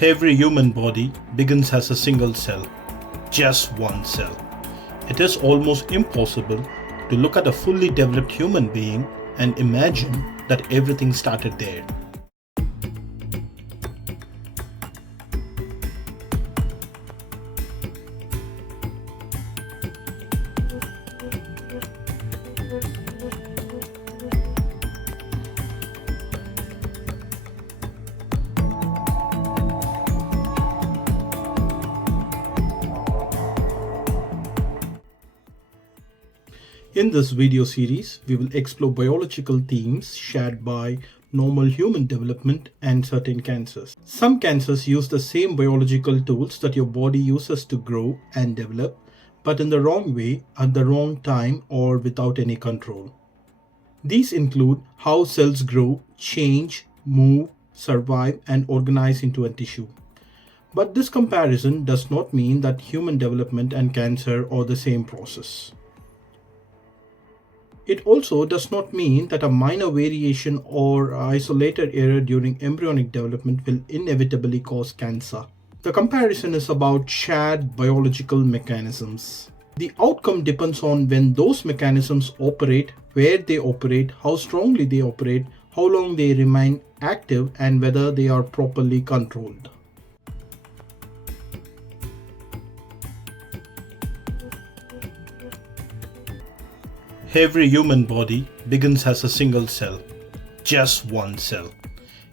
Every human body begins as a single cell, just one cell. It is almost impossible to look at a fully developed human being and imagine that everything started there. In this video series, we will explore biological themes shared by normal human development and certain cancers. Some cancers use the same biological tools that your body uses to grow and develop, but in the wrong way, at the wrong time, or without any control. These include how cells grow, change, move, survive, and organize into a tissue. But this comparison does not mean that human development and cancer are the same process. It also does not mean that a minor variation or isolated error during embryonic development will inevitably cause cancer. The comparison is about shared biological mechanisms. The outcome depends on when those mechanisms operate, where they operate, how strongly they operate, how long they remain active, and whether they are properly controlled. Every human body begins as a single cell, just one cell.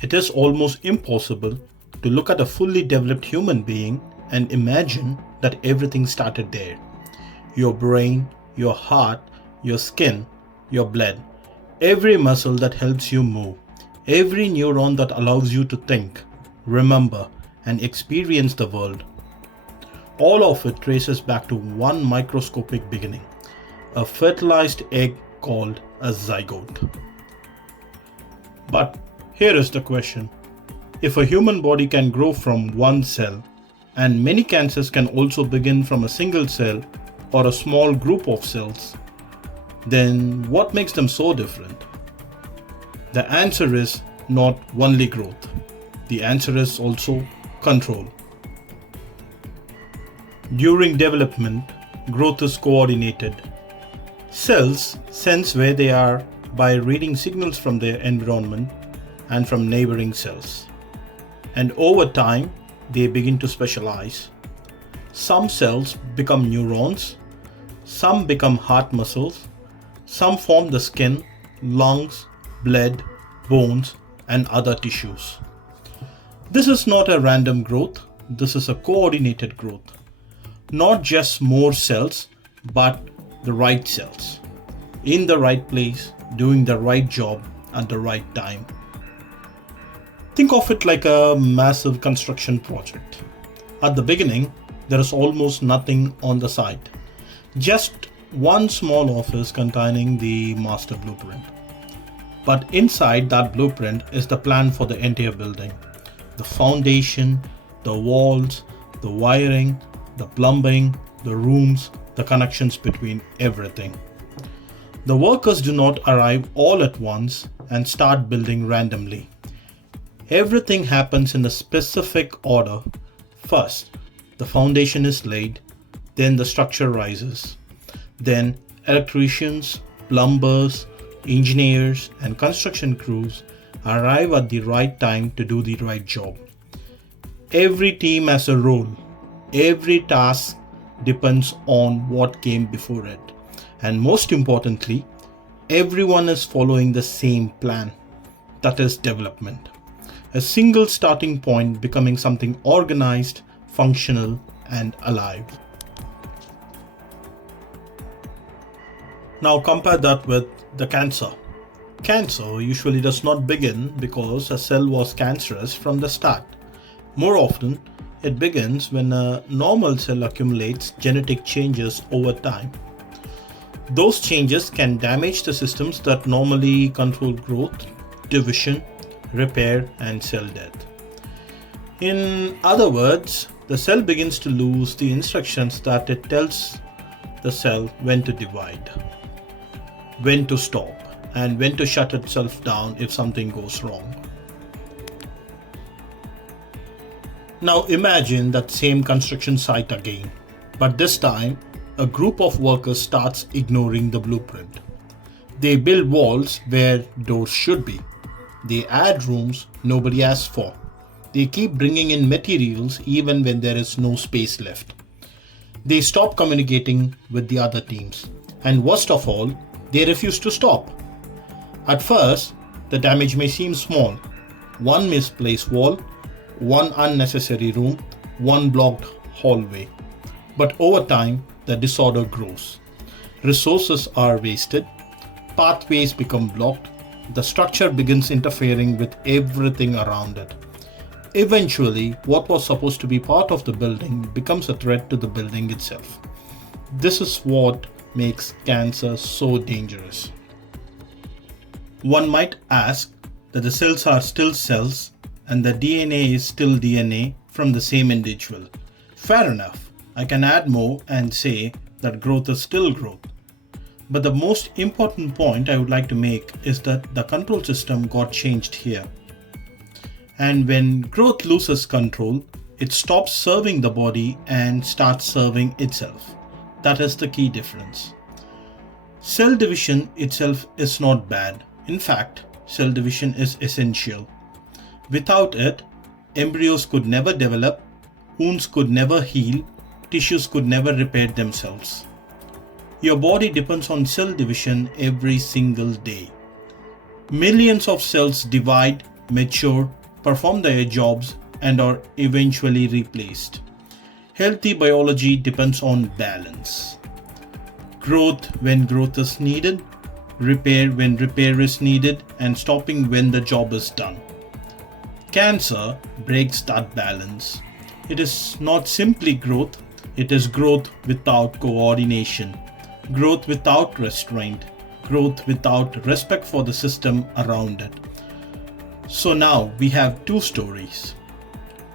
It is almost impossible to look at a fully developed human being and imagine that everything started there. Your brain, your heart, your skin, your blood, every muscle that helps you move, every neuron that allows you to think, remember, and experience the world. All of it traces back to one microscopic beginning. A fertilized egg called a zygote. But here is the question. If a human body can grow from one cell, and many cancers can also begin from a single cell or a small group of cells, then what makes them so different? The answer is not only growth. The answer is also control. During development, growth is coordinated. Cells sense where they are by reading signals from their environment and from neighboring cells. And over time, they begin to specialize. Some cells become neurons, some become heart muscles, some form the skin, lungs, blood, bones, and other tissues. This is not a random growth, this is a coordinated growth. Not just more cells, but the right cells, in the right place, doing the right job at the right time. Think of it like a massive construction project. At the beginning, there is almost nothing on the site, just one small office containing the master blueprint. But inside that blueprint is the plan for the entire building. The foundation, the walls, the wiring, the plumbing, the rooms, the connections between everything. The workers do not arrive all at once and start building randomly. Everything happens in a specific order. First, the foundation is laid, then the structure rises. Then electricians, plumbers, engineers, and construction crews arrive at the right time to do the right job. Every team has a role. Every task depends on what came before it. And most importantly, everyone is following the same plan, that is development. A single starting point becoming something organized, functional, and alive. Now compare that with the cancer. Cancer usually does not begin because a cell was cancerous from the start. More often, it begins when a normal cell accumulates genetic changes over time. Those changes can damage the systems that normally control growth, division, repair, and cell death. In other words, the cell begins to lose the instructions that it tells the cell when to divide, when to stop, and when to shut itself down if something goes wrong. Now imagine that same construction site again, but this time a group of workers starts ignoring the blueprint. They build walls where doors should be. They add rooms nobody asked for. They keep bringing in materials even when there is no space left. They stop communicating with the other teams. And worst of all, they refuse to stop. At first, the damage may seem small. One misplaced wall, one unnecessary room, one blocked hallway. But over time, the disorder grows. Resources are wasted, pathways become blocked, the structure begins interfering with everything around it. Eventually, what was supposed to be part of the building becomes a threat to the building itself. This is what makes cancer so dangerous. One might ask that the cells are still cells and the DNA is still DNA from the same individual. Fair enough, I can add more and say that growth is still growth. But the most important point I would like to make is that the control system got changed here. And when growth loses control, it stops serving the body and starts serving itself. That is the key difference. Cell division itself is not bad. In fact, cell division is essential. Without it, embryos could never develop, wounds could never heal, tissues could never repair themselves. Your body depends on cell division every single day. Millions of cells divide, mature, perform their jobs, and are eventually replaced. Healthy biology depends on balance. Growth when growth is needed, repair when repair is needed, and stopping when the job is done. Cancer breaks that balance. It is not simply growth, it is growth without coordination, growth without restraint, growth without respect for the system around it. So now we have two stories.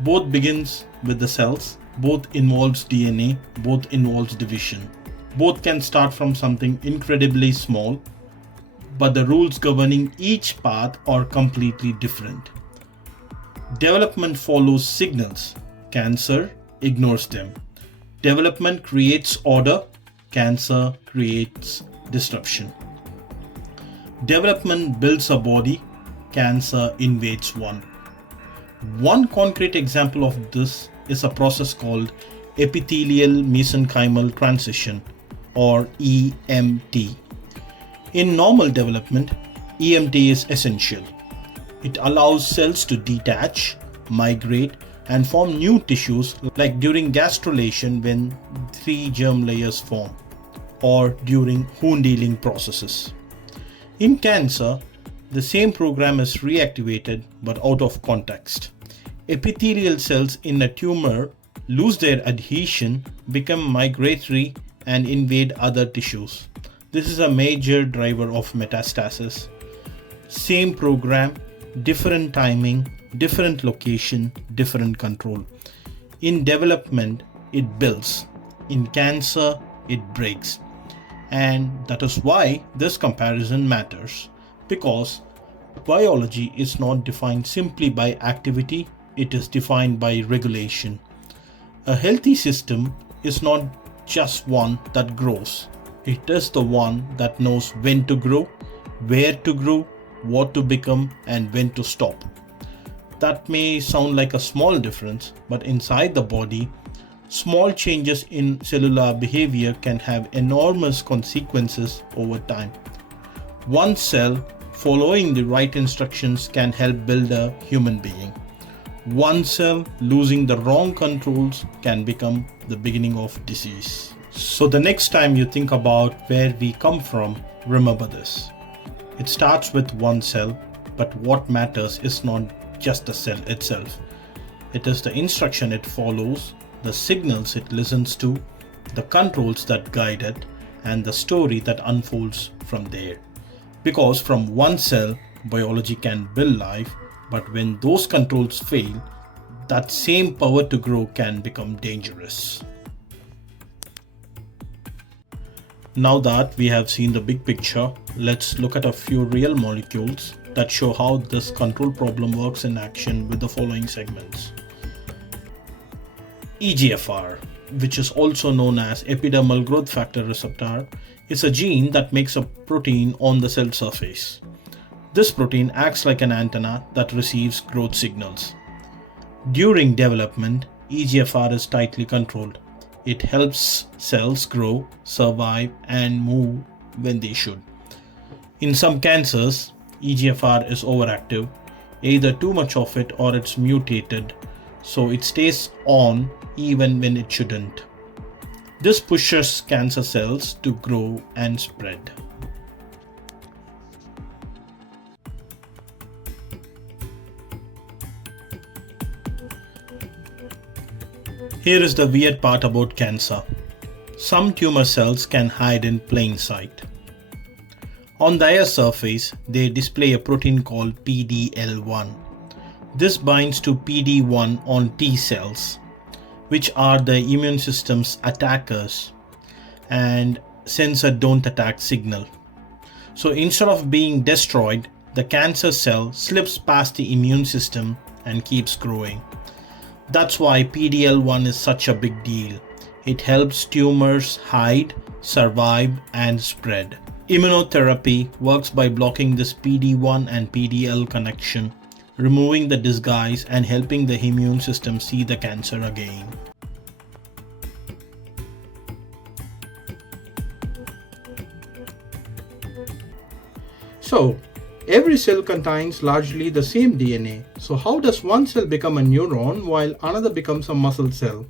Both begins with the cells, both involves DNA, both involves division. Both can start from something incredibly small, but the rules governing each path are completely different. Development follows signals. Cancer ignores them. Development creates order. Cancer creates disruption. Development builds a body. Cancer invades one. One concrete example of this is a process called epithelial mesenchymal transition, or EMT. In normal development, EMT is essential. It allows cells to detach, migrate, and form new tissues, like during gastrulation when 3 germ layers form, or during wound healing processes. In cancer, the same program is reactivated but out of context. Epithelial cells in a tumor lose their adhesion, become migratory, and invade other tissues. This is a major driver of metastasis. Same program, different timing, different location, different control. In development, it builds. In cancer, it breaks. And that is why this comparison matters, because biology is not defined simply by activity, it is defined by regulation. A healthy system is not just one that grows. It is the one that knows when to grow, where to grow, what to become, and when to stop. That may sound like a small difference, but inside the body, small changes in cellular behavior can have enormous consequences over time. One cell following the right instructions can help build a human being. One cell losing the wrong controls can become the beginning of disease. So the next time you think about where we come from, remember this. It starts with one cell, but what matters is not just the cell itself. It is the instruction it follows, the signals it listens to, the controls that guide it, and the story that unfolds from there. Because from one cell, biology can build life, but when those controls fail, that same power to grow can become dangerous. Now that we have seen the big picture, let's look at a few real molecules that show how this control problem works in action with the following segments. EGFR, which is also known as epidermal growth factor receptor, is a gene that makes a protein on the cell surface. This protein acts like an antenna that receives growth signals. During development, EGFR is tightly controlled. It helps cells grow, survive, and move when they should. In some cancers, EGFR is overactive, either too much of it or it's mutated, so it stays on even when it shouldn't. This pushes cancer cells to grow and spread. Here is the weird part about cancer. Some tumor cells can hide in plain sight. On their surface, they display a protein called PDL1. This binds to PD1 on T cells, which are the immune system's attackers, and sends a don't attack signal. So instead of being destroyed, the cancer cell slips past the immune system and keeps growing. That's why PDL1 is such a big deal. It helps tumors hide, survive, and spread. Immunotherapy works by blocking this PD1 and PDL connection, removing the disguise and helping the immune system see the cancer again. So, every cell contains largely the same DNA. So how does one cell become a neuron while another becomes a muscle cell?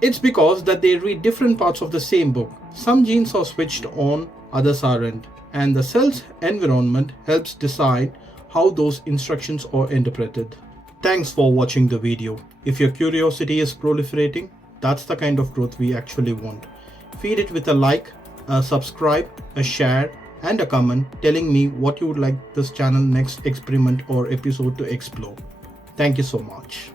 It's because that they read different parts of the same book. Some genes are switched on, others aren't, and the cell's environment helps decide how those instructions are interpreted. Thanks for watching the video. If your curiosity is proliferating, that's the kind of growth we actually want. Feed it with a like, a subscribe, a share, and a comment telling me what you would like this channel next experiment or episode to explore. Thank you so much.